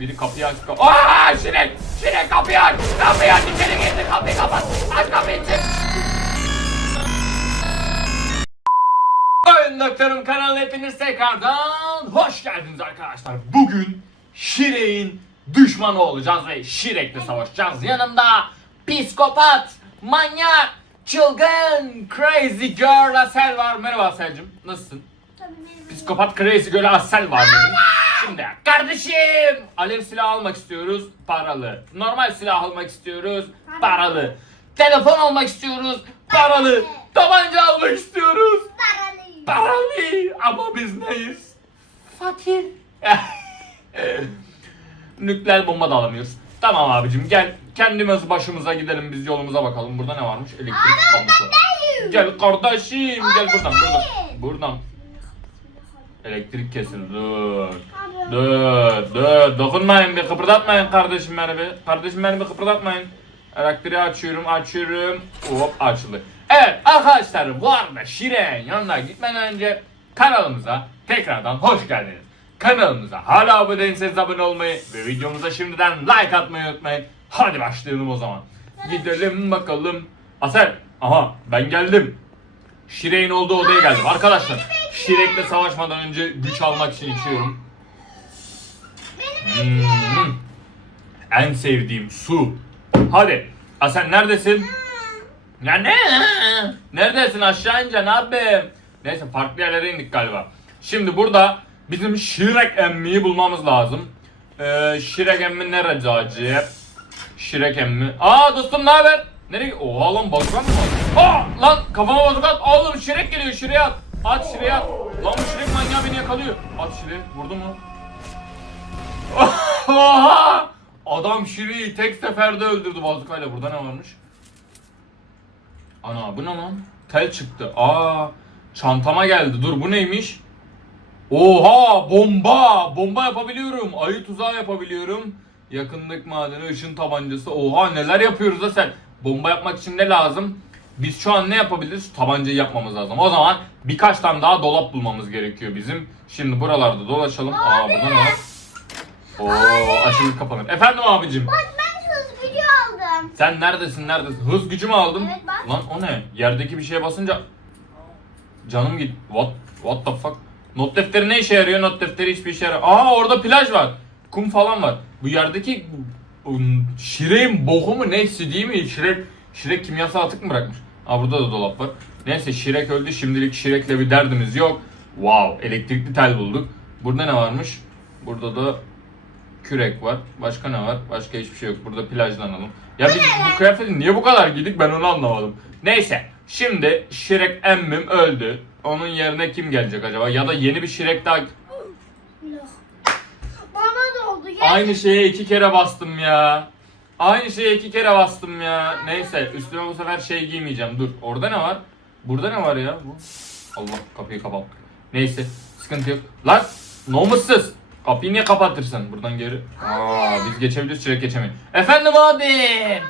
Biri kapıyı aç. Ka- Aa Şirek! Şirek kapıyı aç! Kapıyı aç! İçeri girdi kapıyı kapat! Aç kapıyı çık! Oyun Doktorum kanalına hepiniz tekrardan hoş geldiniz arkadaşlar. Bugün Şirek'in düşmanı olacağız ve Şirek'le savaşacağız. Yanımda psikopat, manyak, çılgın, crazy girl Asel var. Merhaba Asel'cim. Nasılsın? Psikopat crazy girl Asel var dedim. Şimdi kardeşim alev silah almak istiyoruz paralı. Normal silah almak istiyoruz paralı. Telefon almak istiyoruz paralı. Tabanca almak istiyoruz paralı. Ama biz neyiz? Fakir. Nükleer bomba da alamıyoruz. Tamam abicim gel kendimiz başımıza gidelim biz yolumuza bakalım. Burada ne varmış? Elektrik kablosu. Gel kardeşim gel buradan buradan. Buradan. Elektrik kesin dur. Dur dur dokunmayın bir kıpırdatmayın kardeşim beni bir. Kardeşim beni bir kıpırdatmayın. Elektriği açıyorum açıyorum. Hop açıldı. Evet arkadaşlar bu arada Şiren yanına gitmeden önce kanalımıza tekrardan hoş geldiniz. Kanalımıza hala abone değilseniz abone olmayı ve videomuza şimdiden like atmayı unutmayın. Hadi başlayalım o zaman. Gidelim bakalım. Asel aha ben geldim. Şirek'in olduğu odaya geldim. Arkadaşlar Şirek'le savaşmadan önce güç almak için içiyorum. Hmm. En sevdiğim su. Hadi. Asel neredesin? Ya ne? Neredesin aşağı ince ne yapayım? Neyse farklı yerlere indik galiba. Şimdi burada bizim Şirek emmiyi bulmamız lazım. Ee, Şirek emmi nerede acı? Şirek emmi. Aa dostum ne haber? Nereye? Oha lan bazuka mı var? Lan kafama bazuka at. Oğlum Şirek geliyor Şirek'e at. At Şirek'e at. Lan bu Şirek manyağı beni yakalıyor. At Şirek. Vurdu mu? Oha! Adam Şirek'i tek seferde öldürdü bazukayla. Burada ne varmış? Ana bu ne lan? Tel çıktı. Aa çantama geldi. Dur bu neymiş? Oha bomba! Bomba yapabiliyorum. Ayı tuzağı yapabiliyorum. Yakınlık madeni, ışın tabancası. Oha neler yapıyoruz da sen. Bomba yapmak için ne lazım? Biz şu an ne yapabiliriz? Tabancayı yapmamız lazım. O zaman birkaç tane daha dolap bulmamız gerekiyor bizim. Şimdi buralarda dolaşalım. Aa burada ne var? Oo açılır kapanır. Efendim abicim. Bak ben hız gücü aldım. Sen neredesin neredesin? Hız gücü mü aldın? Evet, bak. Lan o ne? Yerdeki bir şeye basınca canım git. What? What the fuck? Not defteri ne işe yarıyor? Not defteri hiçbir işe yaramıyor. Aa orada plaj var. Kum falan var. Bu yerdeki Şirek'in boku mu neyse değil mi? Şirek, Şirek kimyasal atık mı bırakmış? Aa burada da dolap var. Neyse Şirek öldü. Şimdilik Şirek'le bir derdimiz yok. Wow elektrikli tel bulduk. Burada ne varmış? Burada da kürek var. Başka ne var? Başka hiçbir şey yok. Burada plajlanalım. Ya biz bu kıyafeti niye bu kadar giydik ben onu anlamadım. Neyse. Şimdi Şirek emmim öldü. Onun yerine kim gelecek acaba? Ya da yeni bir Şirek daha... Bana da oldu. Gel. Aynı şeye iki kere bastım ya. Aynı şeye iki kere bastım ya. Neyse üstüme bu sefer şey giymeyeceğim. Dur. Orada ne var? Burada ne var ya? Bu. Allah kapıyı kapat. Neyse sıkıntı yok. Lan nomussuz. Kapıyı niye kapatırsın? Buradan geri. Aa, biz geçebiliriz Şirek geçemeyin. Efendim abim.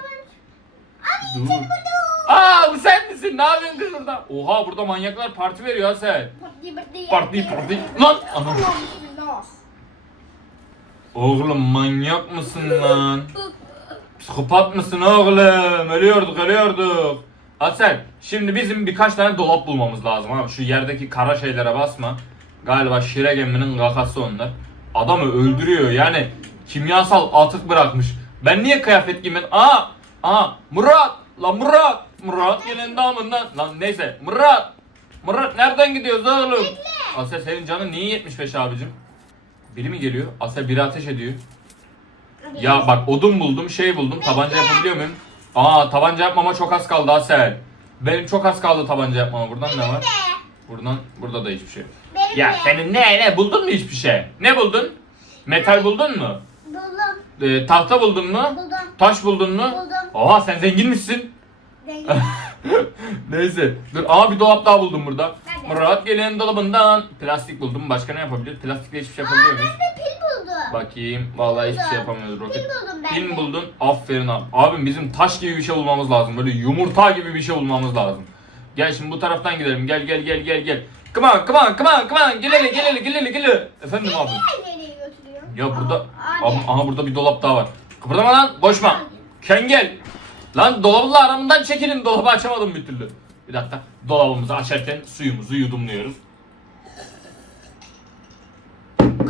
Dur. Aa bu sen misin? Ne yapıyorsun kız burada? Oha burada manyaklar parti veriyor ha sen. Parti parti. Parti parti. Lan. Anam. Oğlum manyak mısın lan? Psikopat mısın oğlum? Ölüyorduk ölüyorduk. Asel şimdi bizim birkaç tane dolap bulmamız lazım abi. Şu yerdeki kara şeylere basma. Galiba Şirek emminin kakası onlar. Adamı öldürüyor yani kimyasal atık bırakmış. Ben niye kıyafet giymedim? Aa! Aa! Murat! Lan Murat! Murat gelen damından. Lan neyse Murat! Murat nereden gidiyoruz oğlum? Asel senin canın niye 75 abicim? Biri mi geliyor? Asel biri ateş ediyor. Ya bak odun buldum, şey buldum. Tabanca yapabiliyor muyum? Aa tabanca yapmama çok az kaldı Asel. Benim çok az kaldı tabanca yapmama. Buradan ne var? Buradan burada da hiçbir şey. yok. Benim Ya de. senin ne ne buldun mu hiçbir şey? Ne buldun? Metal buldun mu? Buldum. Ee, tahta buldun mu? Buldum. Taş buldun mu? Buldum. Oha sen zenginmişsin. Zengin. Neyse. Dur aa bir dolap daha buldum burada. De. Murat gelen dolabından plastik buldum. Başka ne yapabilir? Plastikle hiçbir şey yapabiliyor muyuz? Ben de pil buldum. Bakayım. Vallahi hiçbir şey yapamıyoruz. Roket. Pil buldum ben Pil de. buldun? Aferin abi. Abim bizim taş gibi bir şey bulmamız lazım. Böyle yumurta gibi bir şey bulmamız lazım. Gel şimdi bu taraftan gidelim. Gel gel gel gel gel. Come on come on come on come on. Gel hele gel hele gel hele gel hele. Efendim abi. Ya burada Abi. Aha, aha burada bir dolap daha var. Kıpırdama lan koşma. Kengel. Lan dolabla aramından çekilin dolabı açamadım bir türlü. Bir dakika dolabımızı açarken suyumuzu yudumluyoruz.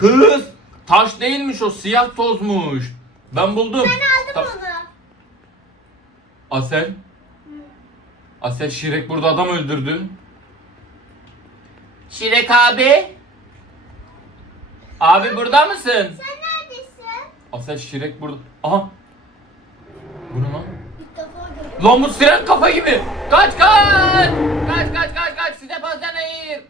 Kız taş değilmiş o siyah tozmuş. Ben buldum. Ben Ta- aldım onu. Asel. Asel Şirek burada adam öldürdü. Şirek abi. Abi burada mısın? Sen neredesin? Asel Şirek burada. Aha. Bu ne lan? Lan bu siren kafa gibi. Kaç kaç. Kaç kaç kaç kaç. Size bazen hayır.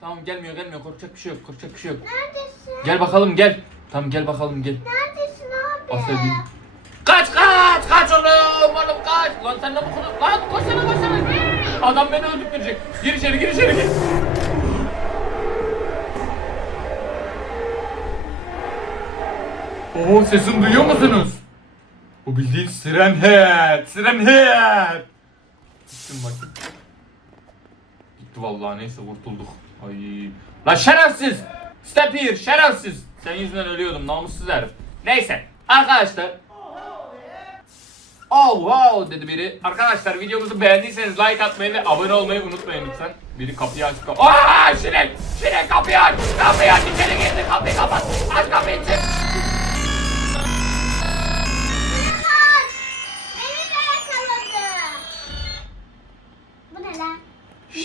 Tamam gelmiyor gelmiyor. Korkacak bir şey yok. Korkacak bir şey yok. Neredesin? Gel bakalım gel. Tamam gel bakalım gel. Neredesin abi? Bin. Kaç kaç kaç oğlum oğlum kaç. Lan sen ne bu konu? Lan koşsana koşsana. Adam beni öldürecek. Gir içeri gir içeri gir. Oo sesini duyuyor musunuz? Bu bildiğin siren head. Siren head. Gittim bakayım. Gitti vallahi neyse kurtulduk. Ay. Lan şerefsiz. Step here şerefsiz. Senin yüzünden ölüyordum namussuz herif. Neyse arkadaşlar. Oh wow dedi biri. Arkadaşlar videomuzu beğendiyseniz like atmayı ve abone olmayı unutmayın lütfen. Biri kapıyı aç kapı. Aaa Şirin! Şirin kapıyı aç! Kapıyı aç içeri girdi kapıyı kapat. Aç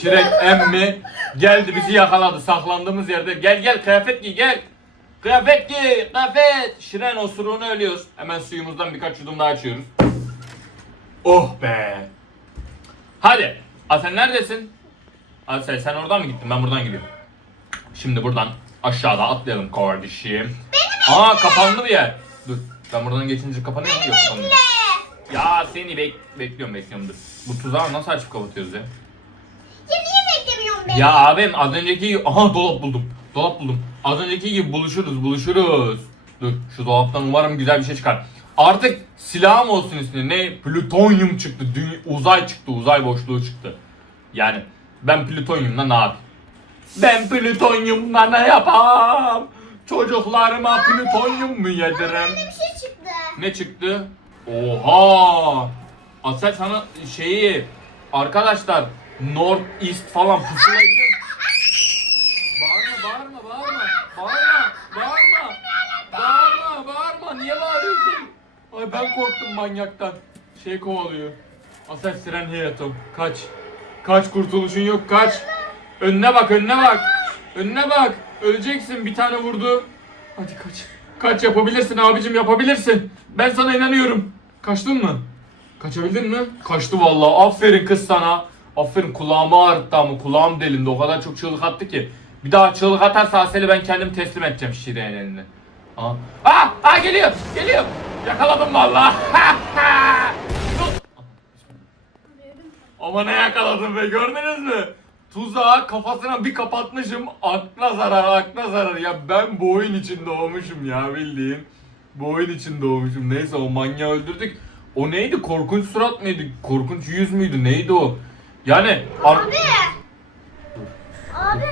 Şirek emmi geldi bizi yakaladı saklandığımız yerde. Gel gel kıyafet giy gel. Kıyafet giy kıyafet. Şiren osuruğunu ölüyoruz. Hemen suyumuzdan birkaç yudum daha açıyoruz. Oh be. Hadi. Asel neredesin? Asel sen oradan mı gittin? Ben buradan gidiyorum. Şimdi buradan aşağıda atlayalım kardeşim. Aa kapandı bir yer. Dur. Ben buradan geçince kapanıyor mu? Yok kapanmıyor. Ya seni bek bekliyorum bekliyorum dur. Bu tuzağı nasıl açıp kapatıyoruz ya? Ya abim az önceki. Aha dolap buldum. Dolap buldum. Az önceki gibi buluşuruz buluşuruz. Dur şu dolaptan umarım güzel bir şey çıkar. Artık silahım olsun üstüne. Ne? Plütonyum çıktı. Dünya, uzay çıktı. Uzay boşluğu çıktı. Yani ben plütonyumla ne yapayım? Ben plütonyumla ne yapam? Çocuklarıma plütonyum mu yedirem? Bende bir şey çıktı. Ne çıktı? Oha! Asel sana şeyi arkadaşlar North East falan pusulayabiliyor. Bağırma bağırma bağırma. Bağırma bağırma. Bağırma bağırma. Niye bağırıyorsun? Ay ben korktum manyaktan. Şey kovalıyor. Asel siren hayatım. Kaç. Kaç kurtuluşun yok kaç. Önüne bak önüne bak. Önüne bak. Öleceksin bir tane vurdu. Hadi kaç. Kaç yapabilirsin abicim yapabilirsin. Ben sana inanıyorum. Kaçtın mı? Kaçabildin mi? Kaçtı vallahi. Aferin kız sana. Aferin kulağımı ağrıttı ama kulağım delindi. O kadar çok çığlık attı ki. Bir daha çığlık atarsa Asel'i ben kendim teslim edeceğim Şire'nin eline. Aa, aa, aa geliyor, geliyor. Yakaladım vallahi. Dur. Ama ne yakaladım be gördünüz mü? Tuzağı kafasına bir kapatmışım. Akla zarar, akla zarar. Ya ben bu oyun için doğmuşum ya bildiğin. Bu oyun için doğmuşum. Neyse o manyağı öldürdük. O neydi? Korkunç surat mıydı? Korkunç yüz müydü? Neydi o? Yani... Abi. Abi.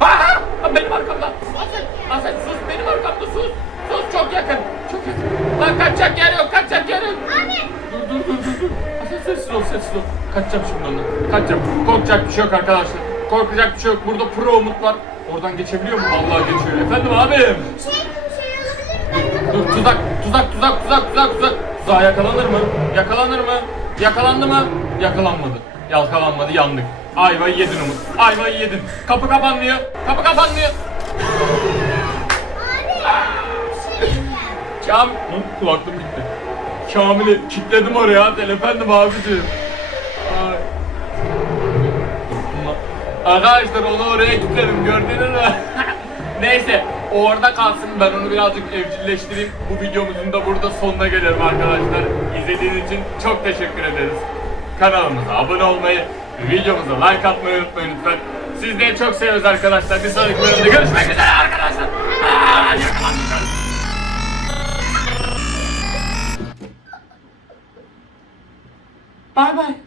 Aa, benim arkamda. Asel, Asel sus benim arkamda sus. Sus çok yakın. Çok yakın. Lan kaçacak yer yok, kaçacak yer yok. Abi. Dur dur dur dur dur. Asel sessiz ol sessiz ol. Kaçacağım şimdi ondan. Kaçacağım. Korkacak bir şey yok arkadaşlar. Korkacak bir şey yok. Burada pro umut var. Oradan geçebiliyor mu? Vallahi geçiyor. Efendim abim. Şey, şey olabilir mi? Dur tuzak tuzak tuzak tuzak tuzak tuzak. Tuzağa yakalanır mı? Yakalanır mı? Yakalandı mı? Yakalanmadı. Yakalanmadı yandık. Ayvayı yedin Umut. Ayvayı yedin. Kapı kapanmıyor. Kapı kapanmıyor. Bir şey. Kam... Lan kulaklığım gitti. Kamil'i kilitledim oraya. Del efendim abicim. Ay. Arkadaşlar onu oraya kilitledim gördünüz mü? Neyse o orada kalsın ben onu birazcık evcilleştireyim. Bu videomuzun da burada sonuna gelelim arkadaşlar. İzlediğiniz için çok teşekkür ederiz. Kanalımıza abone olmayı, videomuza like atmayı unutmayın lütfen. Sizleri çok seviyoruz arkadaşlar. Bir sonraki bölümde görüşmek üzere arkadaşlar. Bay bay.